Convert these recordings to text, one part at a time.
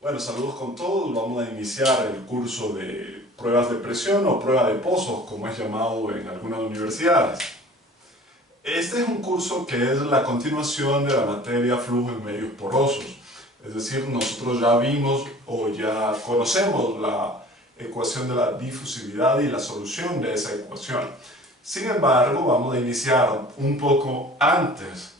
Bueno, saludos con todos. Vamos a iniciar el curso de pruebas de presión o prueba de pozos, como es llamado en algunas universidades. Este es un curso que es la continuación de la materia flujo en medios porosos. Es decir, nosotros ya vimos o ya conocemos la ecuación de la difusividad y la solución de esa ecuación. Sin embargo, vamos a iniciar un poco antes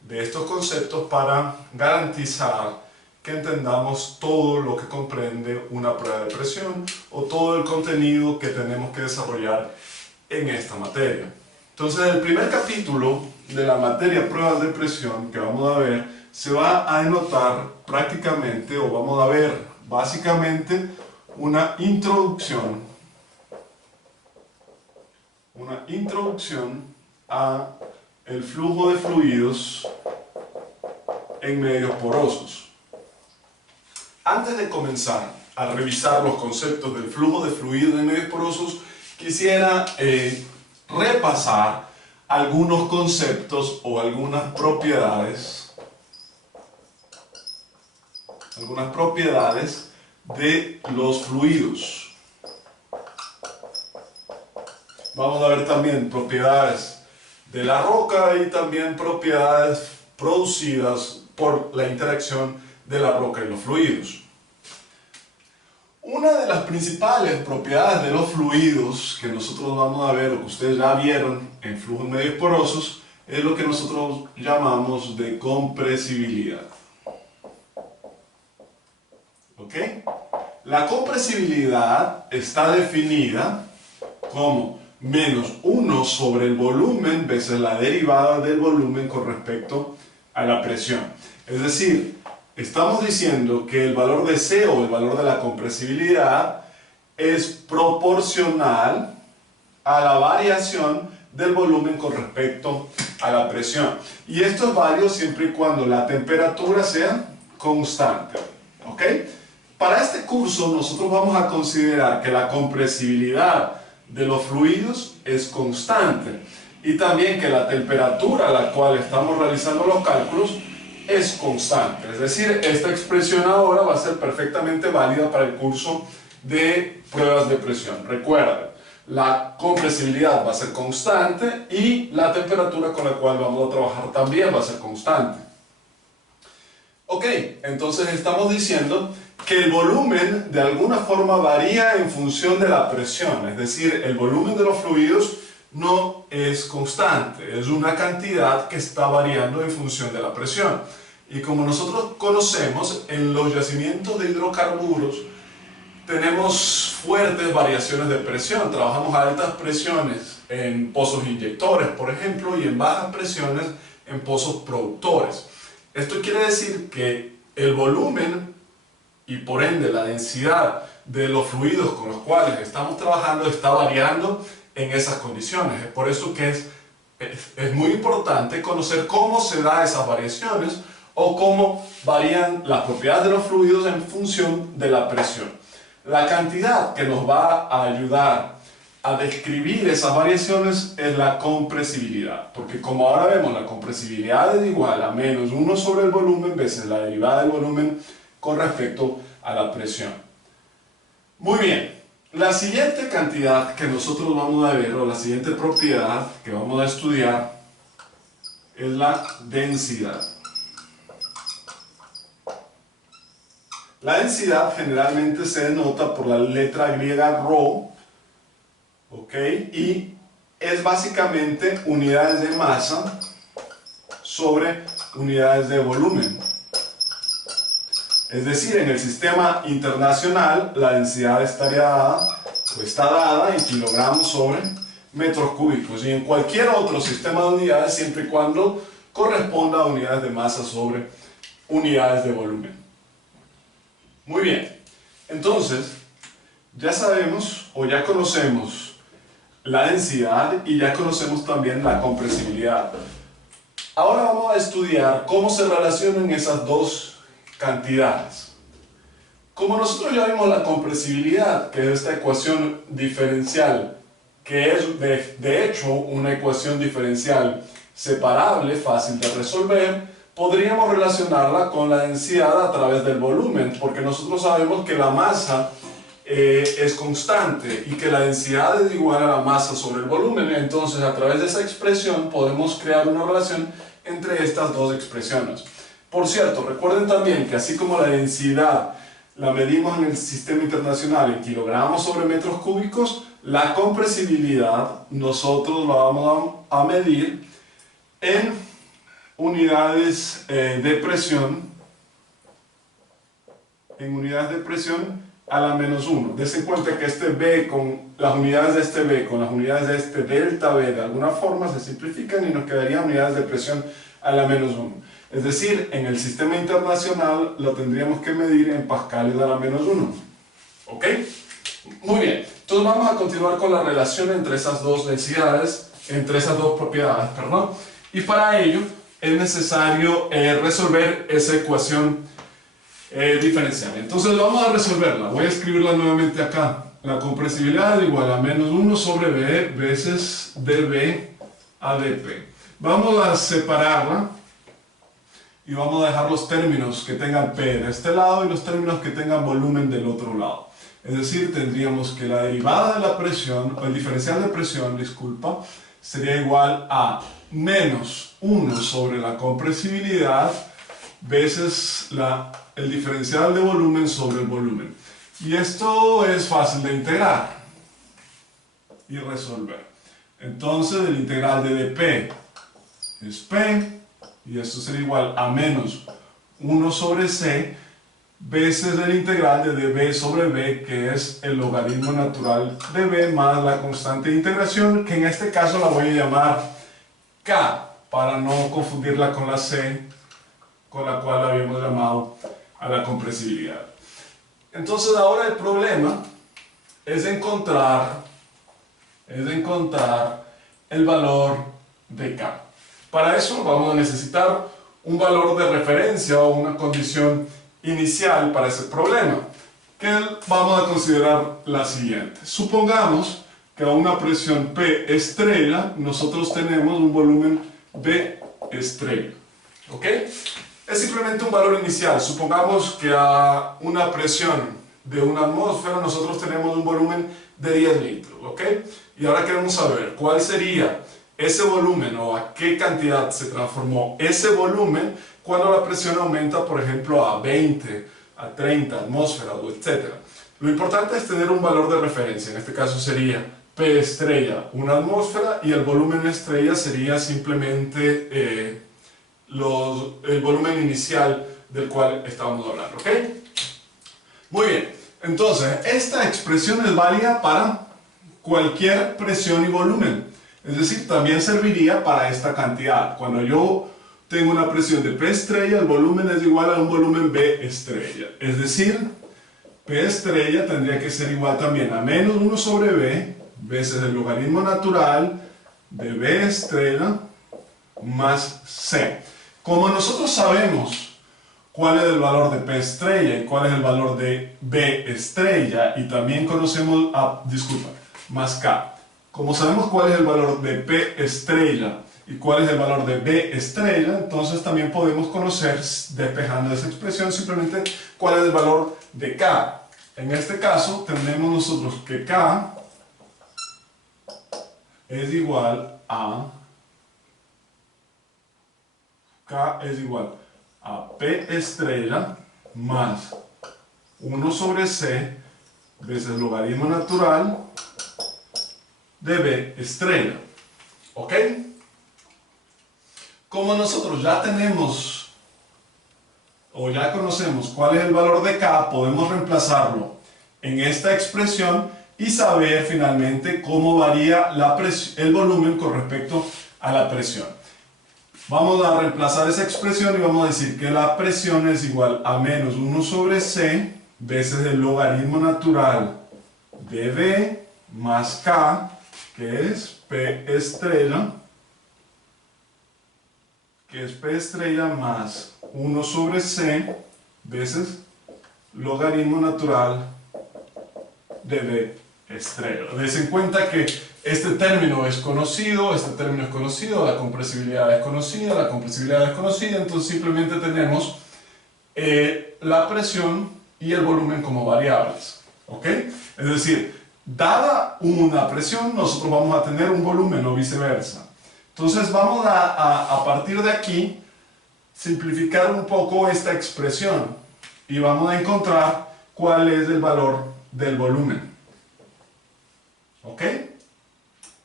de estos conceptos para garantizar que entendamos todo lo que comprende una prueba de presión o todo el contenido que tenemos que desarrollar en esta materia. Entonces, el primer capítulo de la materia pruebas de presión que vamos a ver se va a denotar prácticamente, o vamos a ver básicamente, una introducción a el flujo de fluidos en medios porosos. Antes de comenzar a revisar los conceptos del flujo de fluidos en medios porosos, quisiera repasar algunos conceptos o algunas propiedades de los fluidos. Vamos a ver también propiedades de la roca y también propiedades producidas por la interacción de la roca y los fluidos. Una de las principales propiedades de los fluidos que nosotros vamos a ver, o que ustedes ya vieron en flujos medios porosos, es lo que nosotros llamamos de compresibilidad. ¿Ok? La compresibilidad está definida como menos 1 sobre el volumen veces la derivada del volumen con respecto a la presión. Es decir, estamos diciendo que el valor de C o el valor de la compresibilidad es proporcional a la variación del volumen con respecto a la presión. Y esto es válido siempre y cuando la temperatura sea constante. ¿Ok? Para este curso nosotros vamos a considerar que la compresibilidad de los fluidos es constante y también que la temperatura a la cual estamos realizando los cálculos es constante. Es decir, esta expresión ahora va a ser perfectamente válida para el curso de pruebas de presión. Recuerden, la compresibilidad va a ser constante y la temperatura con la cual vamos a trabajar también va a ser constante. Ok, entonces estamos diciendo que el volumen de alguna forma varía en función de la presión, es decir, el volumen de los fluidos no es constante, es una cantidad que está variando en función de la presión. Y como nosotros conocemos, en los yacimientos de hidrocarburos tenemos fuertes variaciones de presión, trabajamos a altas presiones en pozos inyectores, por ejemplo, y en bajas presiones en pozos productores. Esto quiere decir que el volumen y por ende la densidad de los fluidos con los cuales estamos trabajando está variando en esas condiciones. Es por eso que es muy importante conocer cómo se dan esas variaciones o cómo varían las propiedades de los fluidos en función de la presión. La cantidad que nos va a ayudar a describir esas variaciones es la compresibilidad, porque como ahora vemos, la compresibilidad es igual a menos 1 sobre el volumen veces la derivada del volumen con respecto a la presión. Muy bien, la siguiente cantidad que nosotros vamos a ver, o la siguiente propiedad que vamos a estudiar, es la densidad. La densidad generalmente se denota por la letra griega ρ, ¿ok? Y es básicamente unidades de masa sobre unidades de volumen. Es decir, en el sistema internacional la densidad estaría dada, o está dada en kilogramos sobre metros cúbicos, y en cualquier otro sistema de unidades siempre y cuando corresponda a unidades de masa sobre unidades de volumen. Muy bien, entonces ya sabemos o ya conocemos la densidad y ya conocemos también la compresibilidad. Ahora vamos a estudiar cómo se relacionan esas dos cantidades. Como nosotros ya vimos la compresibilidad, que es esta ecuación diferencial, que es de hecho una ecuación diferencial separable, fácil de resolver, podríamos relacionarla con la densidad a través del volumen, porque nosotros sabemos que la masa es constante y que la densidad es igual a la masa sobre el volumen. Entonces, a través de esa expresión podemos crear una relación entre estas dos expresiones. Por cierto, recuerden también que así como la densidad la medimos en el sistema internacional en kilogramos sobre metros cúbicos, la compresibilidad nosotros la vamos a medir en unidades de presión, a la -1. Dense cuenta que este B con las unidades de este B con las unidades de este delta B de alguna forma se simplifican y nos quedarían unidades de presión a la -1. Es decir, en el sistema internacional lo tendríamos que medir en pascales a la -1. ¿Ok? Muy bien. Entonces vamos a continuar con la relación entre esas dos densidades, entre esas dos propiedades, perdón. Y para ello es necesario resolver esa ecuación diferencial. Entonces vamos a resolverla. Voy a escribirla nuevamente acá. La compresibilidad es igual a -1 sobre B veces dB a dP. Vamos a separarla y vamos a dejar los términos que tengan P de este lado y los términos que tengan volumen del otro lado. Es decir, tendríamos que la derivada de la presión, o el diferencial de presión, disculpa, sería igual a -1 sobre la compresibilidad veces el diferencial de volumen sobre el volumen. Y esto es fácil de integrar y resolver. Entonces el integral de dP es P, y esto sería igual a -1 sobre C veces el integral de dB sobre B, que es el logaritmo natural de B más la constante de integración, que en este caso la voy a llamar K, para no confundirla con la C, con la cual habíamos llamado a la compresibilidad. Entonces ahora el problema es encontrar el valor de K. Para eso vamos a necesitar un valor de referencia o una condición inicial para ese problema, que vamos a considerar la siguiente. Supongamos que a una presión P estrella nosotros tenemos un volumen B estrella. ¿Ok? Es simplemente un valor inicial. Supongamos que a una presión de una atmósfera nosotros tenemos un volumen de 10 litros. ¿Ok? Y ahora queremos saber cuál sería ese volumen o a qué cantidad se transformó ese volumen cuando la presión aumenta, por ejemplo, a 20, a 30 atmósferas, etc. Lo importante es tener un valor de referencia. En este caso sería P estrella, una atmósfera, y el volumen estrella sería simplemente el volumen inicial del cual estábamos hablando. ¿Ok? Muy bien. Entonces, esta expresión es válida para cualquier presión y volumen. Es decir, también serviría para esta cantidad. Cuando yo tengo una presión de P estrella, el volumen es igual a un volumen B estrella. Es decir, P estrella tendría que ser igual también a -1 sobre B veces el logaritmo natural de B estrella más C. Como nosotros sabemos cuál es el valor de P estrella y cuál es el valor de B estrella, y también conocemos, más K. Como sabemos cuál es el valor de P estrella y cuál es el valor de B estrella, entonces también podemos conocer, despejando esa expresión, simplemente cuál es el valor de K. En este caso, tenemos nosotros que K es igual a P estrella más 1 sobre C veces el logaritmo natural de B estrella. ¿Ok? Como nosotros ya tenemos o ya conocemos cuál es el valor de K, podemos reemplazarlo en esta expresión y saber finalmente cómo varía el volumen con respecto a la presión. Vamos a reemplazar esa expresión y vamos a decir que la presión es igual a -1 sobre C veces el logaritmo natural de B más K, que es P estrella más 1 sobre C veces logaritmo natural de B estrella. Dense en cuenta que este término es conocido, la compresibilidad es conocida, la compresibilidad es conocida, entonces simplemente tenemos la presión y el volumen como variables. ¿Ok? Es decir, dada una presión, nosotros vamos a tener un volumen o viceversa. Entonces vamos a partir de aquí, simplificar un poco esta expresión y vamos a encontrar cuál es el valor del volumen. ¿Ok?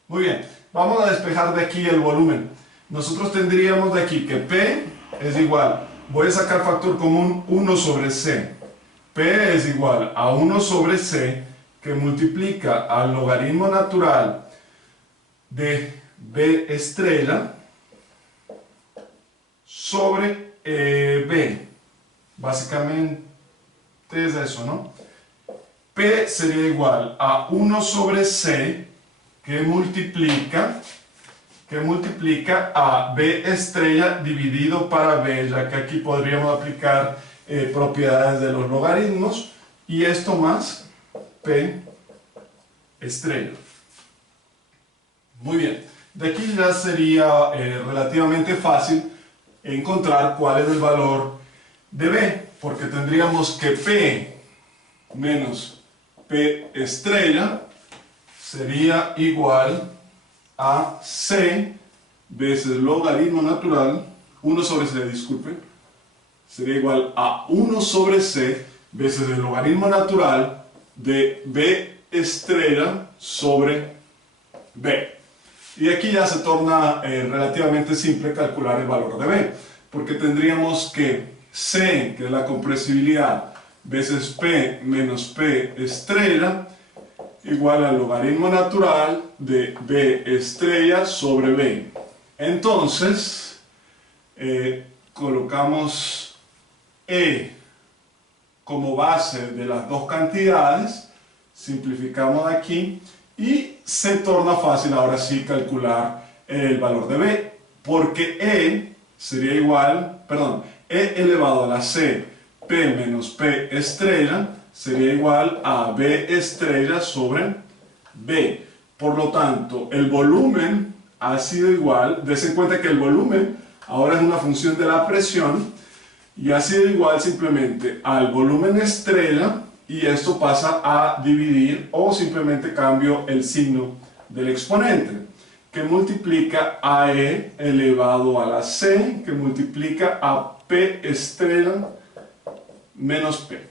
Muy bien, vamos a despejar de aquí el volumen. Nosotros tendríamos de aquí que P es igual, voy a sacar factor común 1 sobre C. P es igual a 1 sobre C que multiplica al logaritmo natural de B estrella sobre B. Básicamente es eso, ¿no? P sería igual a 1 sobre C que multiplica a B estrella dividido para B, ya que aquí podríamos aplicar propiedades de los logaritmos, y esto más P estrella. Muy bien, de aquí ya sería relativamente fácil encontrar cuál es el valor de B, porque tendríamos que P menos P estrella sería igual a C veces logaritmo natural, 1 sobre C, disculpe, sería igual a 1 sobre C veces el logaritmo natural de B estrella sobre B. Y aquí ya se torna relativamente simple calcular el valor de B, porque tendríamos que C, que es la compresibilidad, veces P menos P estrella, igual al logaritmo natural de B estrella sobre B. Entonces, colocamos E como base de las dos cantidades, simplificamos aquí y se torna fácil ahora sí calcular el valor de B, porque E sería igual, perdón, E elevado a la C, P menos P estrella, sería igual a B estrella sobre B. Por lo tanto, el volumen ha sido igual, dense en cuenta que el volumen ahora es una función de la presión, y ha sido igual simplemente al volumen estrella, y esto pasa a dividir, o simplemente cambio el signo del exponente, que multiplica a E elevado a la C, que multiplica a P estrella menos P.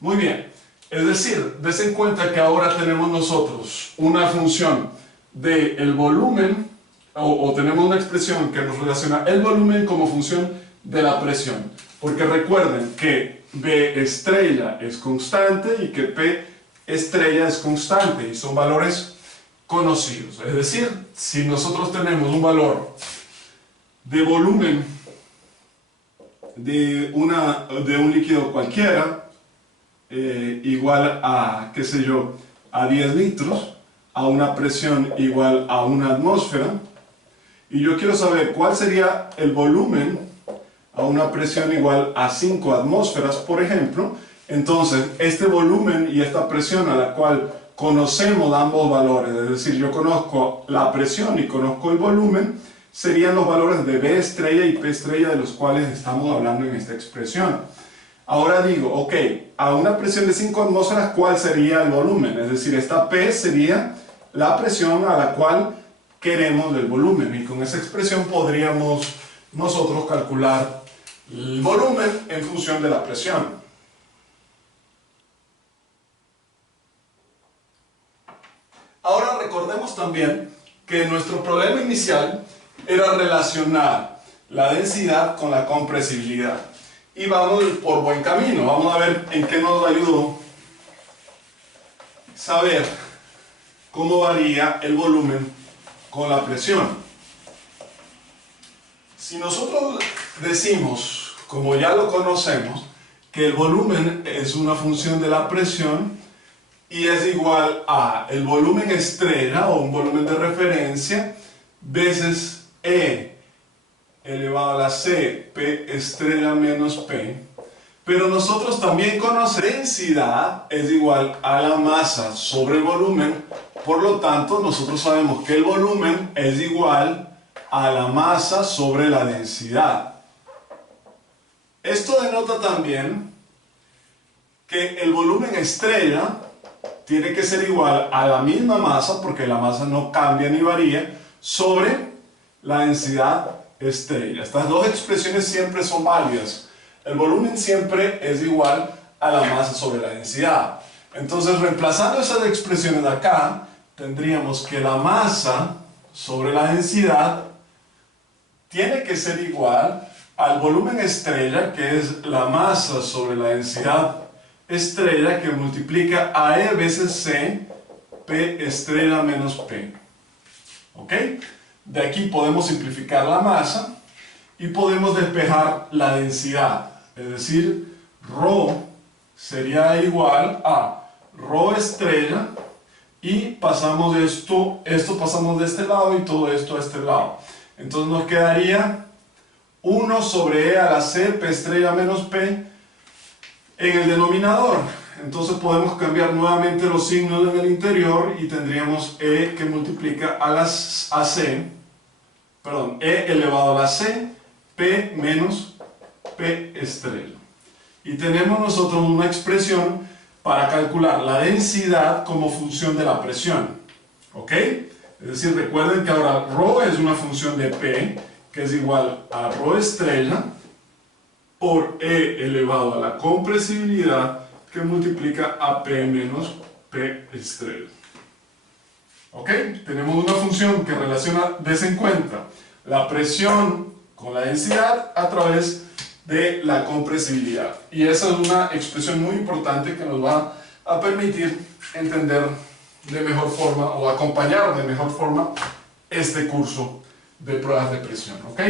Muy bien, es decir, dense en cuenta que ahora tenemos nosotros una función del volumen, o tenemos una expresión que nos relaciona el volumen como función de la presión, porque recuerden que B estrella es constante y que P estrella es constante, y son valores conocidos. Es decir, si nosotros tenemos un valor de volumen de un líquido cualquiera, igual a, qué sé yo, a 10 litros, a una presión igual a una atmósfera, y yo quiero saber cuál sería el volumen a una presión igual a 5 atmósferas, por ejemplo. Entonces, este volumen y esta presión a la cual conocemos ambos valores, es decir, yo conozco la presión y conozco el volumen, serían los valores de B estrella y P estrella de los cuales estamos hablando en esta expresión. Ahora digo, ok, a una presión de 5 atmósferas, ¿cuál sería el volumen? Es decir, esta P sería la presión a la cual queremos el volumen, y con esa expresión podríamos nosotros calcular el volumen en función de la presión. Ahora recordemos también que nuestro problema inicial era relacionar la densidad con la compresibilidad. Y vamos por buen camino. Vamos a ver en qué nos ayudó saber cómo varía el volumen con la presión. Si nosotros decimos, como ya lo conocemos, que el volumen es una función de la presión y es igual a el volumen estrella o un volumen de referencia veces E elevado a la C, P estrella menos P. Pero nosotros también conocemos que densidad es igual a la masa sobre el volumen, por lo tanto nosotros sabemos que el volumen es igual a la masa sobre la densidad. Esto denota también que el volumen estrella tiene que ser igual a la misma masa, porque la masa no cambia ni varía, sobre la densidad estrella. Estas dos expresiones siempre son válidas. El volumen siempre es igual a la masa sobre la densidad. Entonces, reemplazando esas expresiones de acá, tendríamos que la masa sobre la densidad tiene que ser igual al volumen estrella, que es la masa sobre la densidad estrella, que multiplica a E veces C, P estrella menos P. ¿Ok? De aquí podemos simplificar la masa y podemos despejar la densidad. Es decir, ρ sería igual a ρ estrella, y pasamos esto pasamos de este lado y todo esto a este lado. Entonces nos quedaría 1 sobre E a la C, P estrella menos P, en el denominador. Entonces podemos cambiar nuevamente los signos en el interior y tendríamos E que multiplica E elevado a la C, P menos P estrella. Y tenemos nosotros una expresión para calcular la densidad como función de la presión. ¿Ok? Es decir, recuerden que ahora ρ es una función de P, que es igual a ρ estrella por E elevado a la compresibilidad, que multiplica a P menos P estrella. ¿Ok? Tenemos una función que relaciona, desen cuenta, la presión con la densidad a través de la compresibilidad. Y esa es una expresión muy importante que nos va a permitir entender de mejor forma, o acompañar de mejor forma, este curso de pruebas de presión. ¿Ok?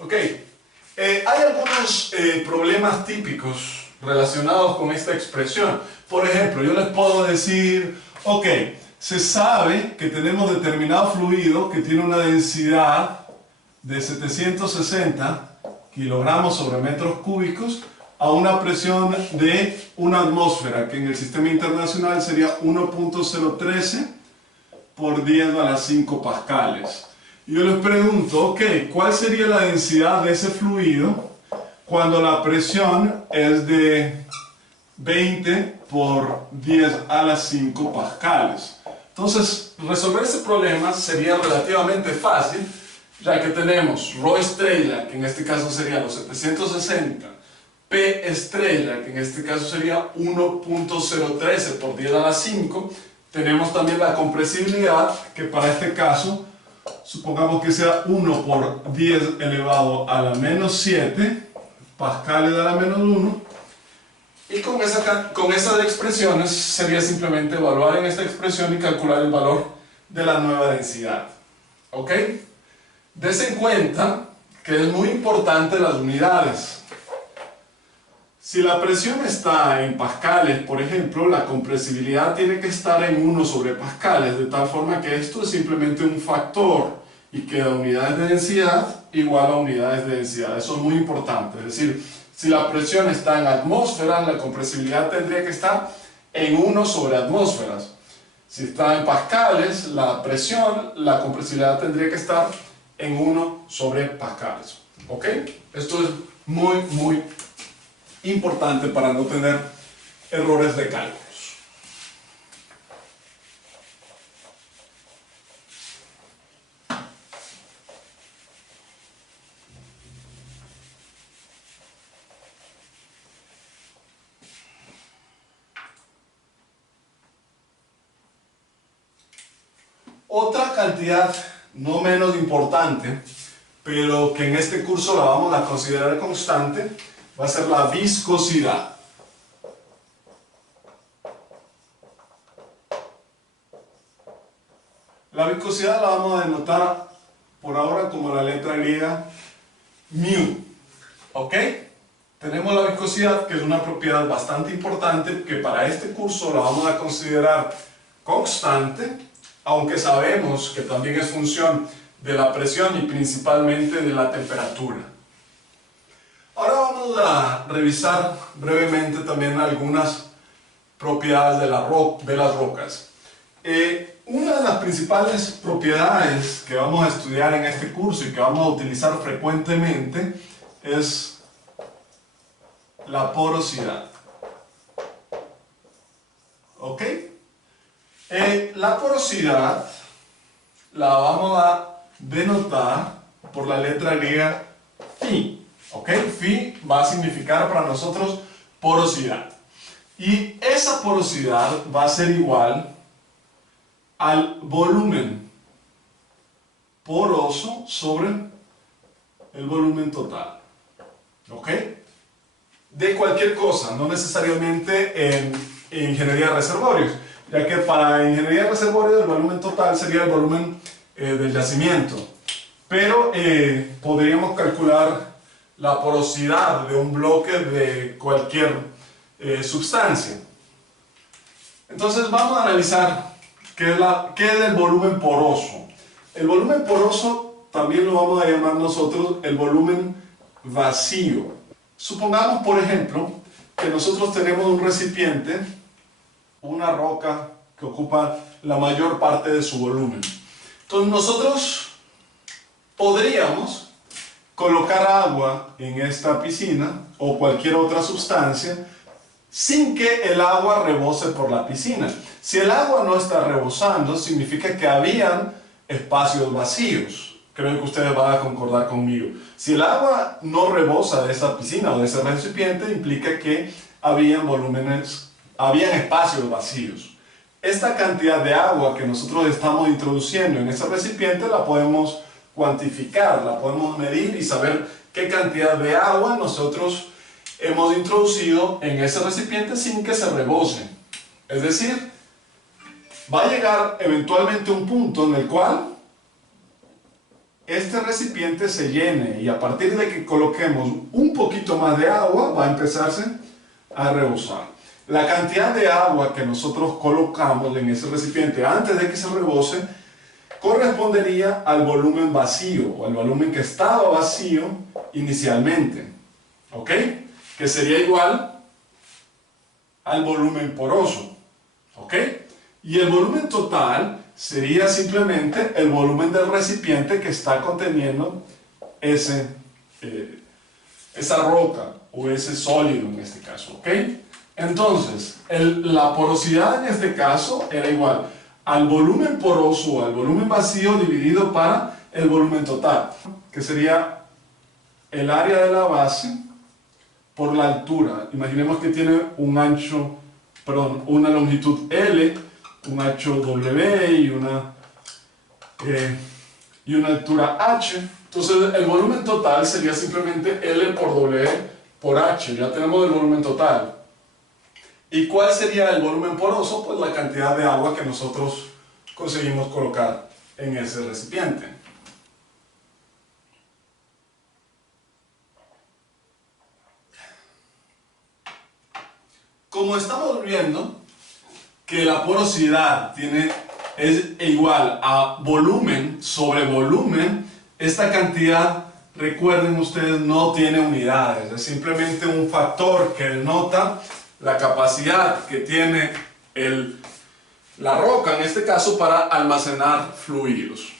Ok, hay algunos problemas típicos relacionados con esta expresión. Por ejemplo, yo les puedo decir, ok, se sabe que tenemos determinado fluido que tiene una densidad de 760 kilogramos sobre metros cúbicos a una presión de una atmósfera, que en el sistema internacional sería 1.013 por 10 a la 5 pascales. Y yo les pregunto, ok, ¿cuál sería la densidad de ese fluido cuando la presión es de 20 por 10 a la 5 pascales? Entonces, resolver ese problema sería relativamente fácil, ya que tenemos ρ estrella, que en este caso sería los 760, P estrella, que en este caso sería 1.013 por 10 a la 5, tenemos también la compresibilidad, que para este caso, supongamos que sea 1 por 10 elevado a la menos 7, pascales a la menos 1, y con esas expresiones sería simplemente evaluar en esta expresión y calcular el valor de la nueva densidad. ¿Ok? Desen cuenta que es muy importante las unidades. Si la presión está en pascales, por ejemplo, la compresibilidad tiene que estar en 1 sobre pascales, de tal forma que esto es simplemente un factor y queda unidades de densidad igual a unidades de densidad. Eso es muy importante. Es decir, si la presión está en atmósferas, la compresibilidad tendría que estar en 1 sobre atmósferas. Si está en pascales, la presión, la compresibilidad tendría que estar en 1 sobre pascales. ¿Ok? Esto es muy importante para no tener errores de cálculos. Otra cantidad no menos importante, pero que en este curso la vamos a considerar constante, va a ser la viscosidad. La viscosidad la vamos a denotar por ahora como la letra griega μ. ¿Ok? tenemos la viscosidad, que es una propiedad bastante importante, que para este curso la vamos a considerar constante, aunque sabemos que también es función de la presión y principalmente de la temperatura. Ahora vamos a revisar brevemente también algunas propiedades de las rocas. Una de las principales propiedades que vamos a estudiar en este curso y que vamos a utilizar frecuentemente es la porosidad. ¿Ok? La porosidad la vamos a denotar por la letra griega phi. ¿Ok? Phi va a significar para nosotros porosidad. Y esa porosidad va a ser igual al volumen poroso sobre el volumen total. ¿Ok? De cualquier cosa, no necesariamente en ingeniería de reservorios, ya que para ingeniería de reservorios el volumen total sería el volumen del yacimiento. Pero podríamos calcular la porosidad de un bloque de cualquier sustancia. Entonces vamos a analizar qué es el volumen poroso. El volumen poroso también lo vamos a llamar nosotros el volumen vacío. Supongamos, por ejemplo, que nosotros tenemos un recipiente, una roca que ocupa la mayor parte de su volumen. Entonces nosotros podríamos colocar agua en esta piscina o cualquier otra sustancia sin que el agua rebose por la piscina. Si el agua no está rebosando, significa que habían espacios vacíos. Creo que ustedes van a concordar conmigo. Si el agua no rebosa de esa piscina o de ese recipiente, implica que habían espacios vacíos. Esta cantidad de agua que nosotros estamos introduciendo en ese recipiente la podemos cuantificar, la podemos medir y saber qué cantidad de agua nosotros hemos introducido en ese recipiente sin que se rebose. Es decir, va a llegar eventualmente un punto en el cual este recipiente se llene y a partir de que coloquemos un poquito más de agua va a empezarse a rebosar. La cantidad de agua que nosotros colocamos en ese recipiente antes de que se rebose correspondería al volumen vacío o al volumen que estaba vacío inicialmente. ¿Ok? Que sería igual al volumen poroso. ¿Ok? Y el volumen total sería simplemente el volumen del recipiente que está conteniendo esa roca o ese sólido en este caso. ¿Ok? Entonces, la porosidad en este caso era igual al volumen poroso o al volumen vacío dividido para el volumen total, que sería el área de la base por la altura. Imaginemos que tiene una longitud L, un ancho W y una altura H. Entonces el volumen total sería simplemente L por W por H. Ya tenemos el volumen total. ¿Y cuál sería el volumen poroso? Pues la cantidad de agua que nosotros conseguimos colocar en ese recipiente. Como estamos viendo que la porosidad es igual a volumen sobre volumen, esta cantidad, recuerden ustedes, no tiene unidades, es simplemente un factor que denota la capacidad que tiene la roca, en este caso, para almacenar fluidos.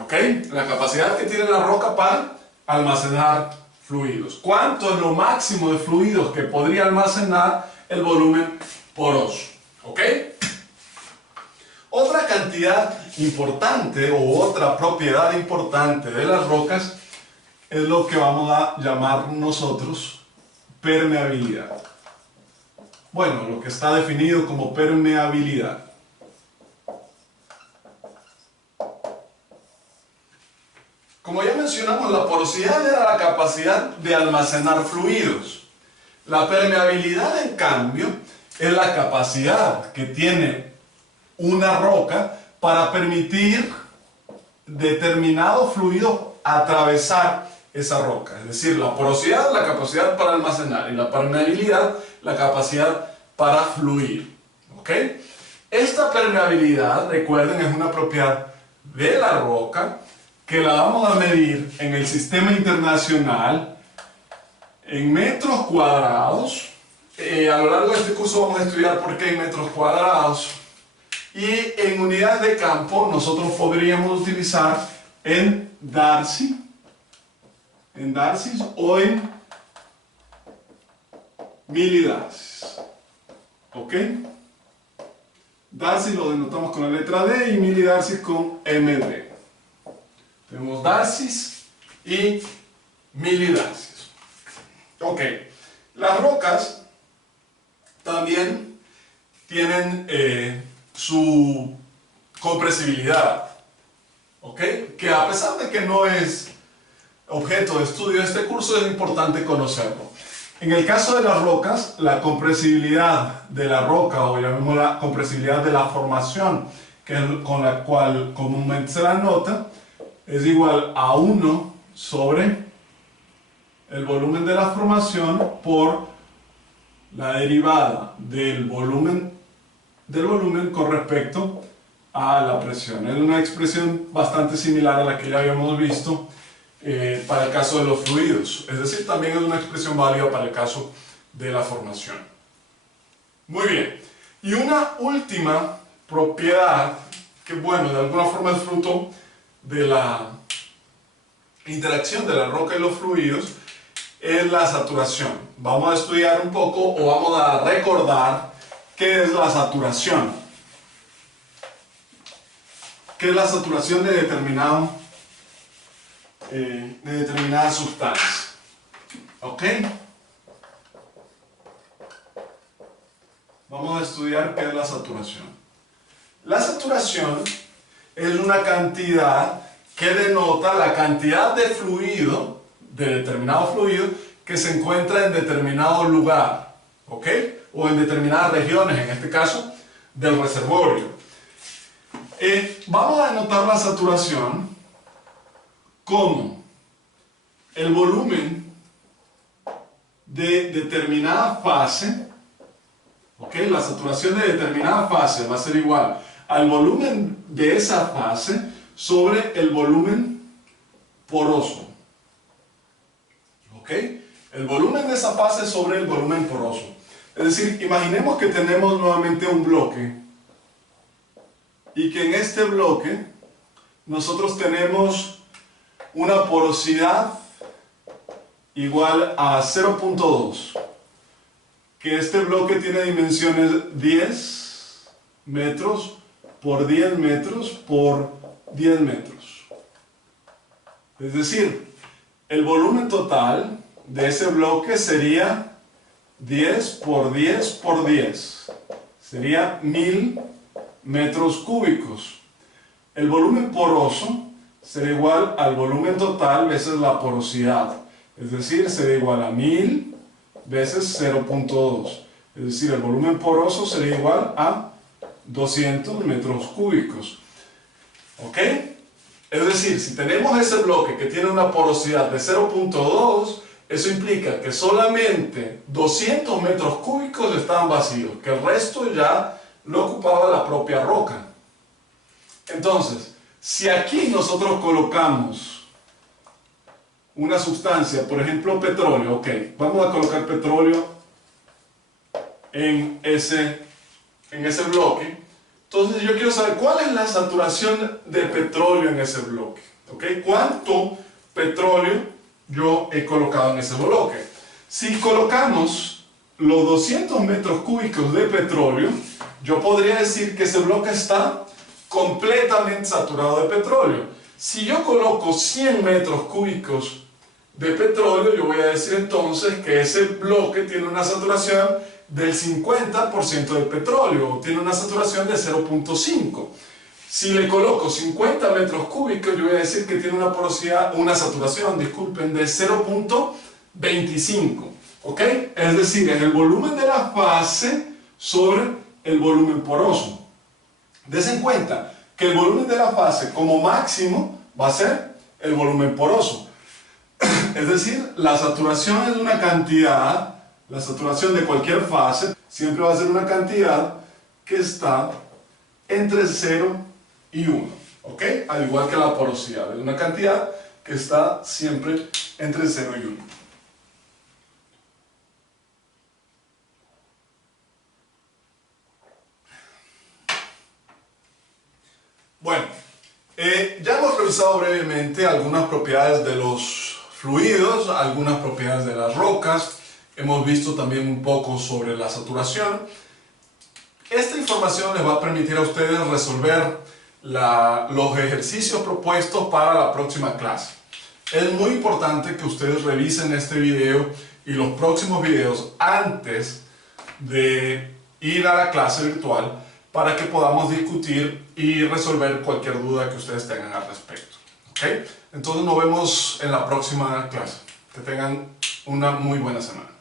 ¿Ok? La capacidad que tiene la roca para almacenar fluidos. ¿Cuánto es lo máximo de fluidos que podría almacenar el volumen poroso? ¿Ok? Otra cantidad importante o otra propiedad importante de las rocas es lo que vamos a llamar nosotros permeabilidad. Bueno, lo que está definido como permeabilidad. Como ya mencionamos, la porosidad era la capacidad de almacenar fluidos. La permeabilidad, en cambio, es la capacidad que tiene una roca para permitir determinado fluido atravesar esa roca. Es decir, la porosidad, la capacidad para almacenar, y la permeabilidad, la capacidad para fluir. ¿Ok? Esta permeabilidad, recuerden, es una propiedad de la roca que la vamos a medir en el sistema internacional en metros cuadrados. A lo largo de este curso vamos a estudiar por qué en metros cuadrados. Y en unidades de campo nosotros podríamos utilizar en Darcy o en milidarcies. ¿Ok? Darcy lo denotamos con la letra D y milidarcies con MD. Tenemos darcies y milidarcies. Ok. Las rocas también tienen su compresibilidad. ¿Ok? Que a pesar de que no es objeto de estudio de este curso, es importante conocerlo. En el caso de las rocas, la compresibilidad de la roca, o llamémosla compresibilidad de la formación, que es con la cual comúnmente se la nota, es igual a 1 sobre el volumen de la formación por la derivada del volumen con respecto a la presión. Es una expresión bastante similar a la que ya habíamos visto para el caso de los fluidos, es decir, también es una expresión válida para el caso de la formación. Muy bien, y una última propiedad que, bueno, de alguna forma es fruto de la interacción de la roca y los fluidos, es la saturación. Vamos a estudiar un poco o vamos a recordar qué es la saturación. ¿Qué es la saturación de determinada sustancia? ¿Ok? Vamos a estudiar qué es la saturación. La saturación es una cantidad que denota la cantidad de fluido, de determinado fluido, que se encuentra en determinado lugar, ¿ok? O en determinadas regiones, en este caso, del reservorio. Vamos a denotar la saturación como el volumen de determinada fase, ¿ok? La saturación de determinada fase va a ser igual al volumen de esa fase sobre el volumen poroso, ¿ok? El volumen de esa fase sobre el volumen poroso. Es decir, imaginemos que tenemos nuevamente un bloque y que en este bloque nosotros tenemos una porosidad igual a 0.2, que este bloque tiene dimensiones 10 metros por 10 metros por 10 metros. Es decir, el volumen total de ese bloque sería 10 por 10 por 10. Sería 1000 metros cúbicos. El volumen poroso será igual al volumen total veces la porosidad. Es decir, será igual a 1000 veces 0.2. Es decir, el volumen poroso será igual a 200 metros cúbicos. ¿Ok? Es decir, si tenemos ese bloque que tiene una porosidad de 0.2, eso implica que solamente 200 metros cúbicos estaban vacíos, que el resto ya lo ocupaba la propia roca. Entonces, si aquí nosotros colocamos una sustancia, por ejemplo petróleo, ok, vamos a colocar petróleo en ese bloque. Entonces yo quiero saber cuál es la saturación de petróleo en ese bloque, ok, cuánto petróleo yo he colocado en ese bloque. Si colocamos los 200 metros cúbicos de petróleo, yo podría decir que ese bloque está completamente saturado de petróleo. Si yo coloco 100 metros cúbicos de petróleo, yo voy a decir entonces que ese bloque tiene una saturación del 50% del petróleo, tiene una saturación de 0.5. Si le coloco 50 metros cúbicos, yo voy a decir que tiene una saturación, disculpen, de 0.25. ¿Ok? Es decir, es el volumen de la fase sobre el volumen poroso. Des en cuenta que el volumen de la fase como máximo va a ser el volumen poroso. Es decir, la saturación es una cantidad, la saturación de cualquier fase siempre va a ser una cantidad que está entre 0 y 1, ¿ok? Al igual que la porosidad, es una cantidad que está siempre entre 0 y 1. Bueno, ya hemos revisado brevemente algunas propiedades de los fluidos, algunas propiedades de las rocas, hemos visto también un poco sobre la saturación. Esta información les va a permitir a ustedes resolver los ejercicios propuestos para la próxima clase. Es muy importante que ustedes revisen este video y los próximos videos antes de ir a la clase virtual para que podamos discutir y resolver cualquier duda que ustedes tengan al respecto. ¿Ok? Entonces nos vemos en la próxima clase. Que tengan una muy buena semana.